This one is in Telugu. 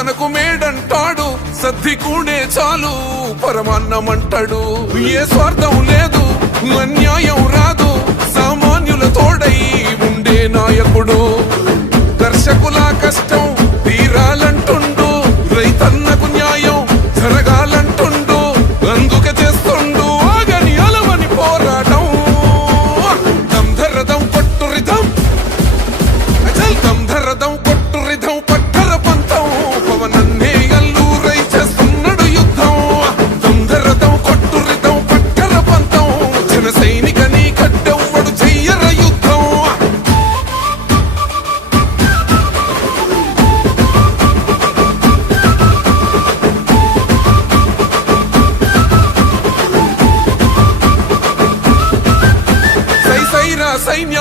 తనకు మేడంటాడు, సద్ది కూడే చాలు పరమాన్నమంటాడు. ఏ స్వార్థం లేదు, అన్యాయం రాదు, సామాన్యులతో